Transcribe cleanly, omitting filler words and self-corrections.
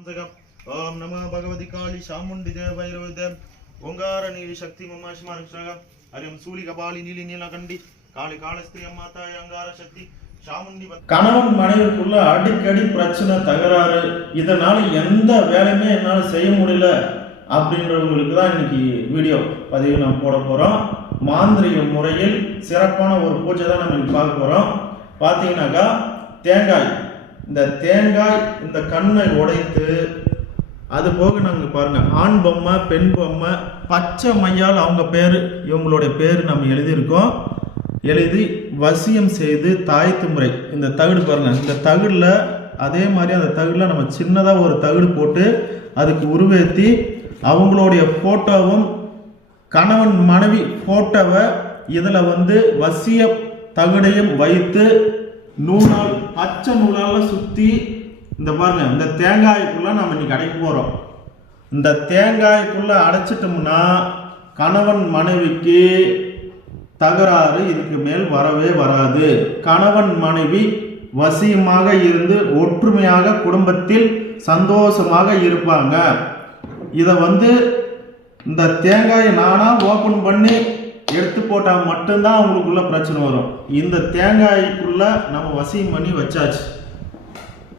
ओम नमः भगवती काली चामुंडी देव भैरव देव ओंकार नीली शक्ति ममा स्मारक हरिम सूली कपाली नीली नीलकंडी काली कालस्त्री अम्माता अंगार शक्ति சாமுண்டி. கணவன் மனைவிக்குள்ள அடிக்கடி பிரச்சனை தகராறு, இதனால எந்த வேலையுமே என்னால் செய்ய முடியல அப்படின்றவங்களுக்கு தான் இன்னைக்கு வீடியோ பதிவு நம்ம போட போகிறோம். மாந்திரிக முறையில் சிறப்பான ஒரு பூஜை தான் நம்ம இன்னைக்கு பார்க்க போகிறோம். பார்த்தீங்கன்னாக்கா தேங்காய், இந்த தேங்காய் இந்த கண்ணை உடைத்து, அது போக நாங்கள் பாருங்கள் ஆண் பொம்மை பெண் பொம்மை பச்சை மையால் அவங்க பேர் இவங்களுடைய பேர் நம்ம எழுதியிருக்கோம். எழுதி வசியம் செய்து தாய்த்து முறை. இந்த தகுடு பாருங்கள், இந்த தகுடில் அதே மாதிரி அந்த தகுடில் நம்ம சின்னதாக ஒரு தகுடு போட்டு அதுக்கு உருவேற்றி அவங்களுடைய ஃபோட்டோவும் கணவன் மனைவி ஃபோட்டோவை இதில் வசிய தகுடையும் வைத்து நூலால் பச்சை நூலால் சுற்றி இந்த பாருங்க இந்த தேங்காய்க்குள்ளே நம்ம இன்னைக்கு அடைக்க போகிறோம். இந்த தேங்காய்க்குள்ளே அடைச்சிட்டோம்னா கணவன் மனைவிக்கு தகராறு இதுக்கு மேல் வரவே வராது. கணவன் மனைவி வசியமாக இருந்து ஒற்றுமையாக குடும்பத்தில் சந்தோஷமாக இருப்பாங்க. இதை இந்த தேங்காயை நானாக ஓப்பன் பண்ணி எடுத்து போட்டால் மட்டும்தான் அவங்களுக்குள்ள பிரச்சனை வரும். இந்த தேங்காய்க்குள்ள நம்ம வசியம் பண்ணி வச்சாச்சு.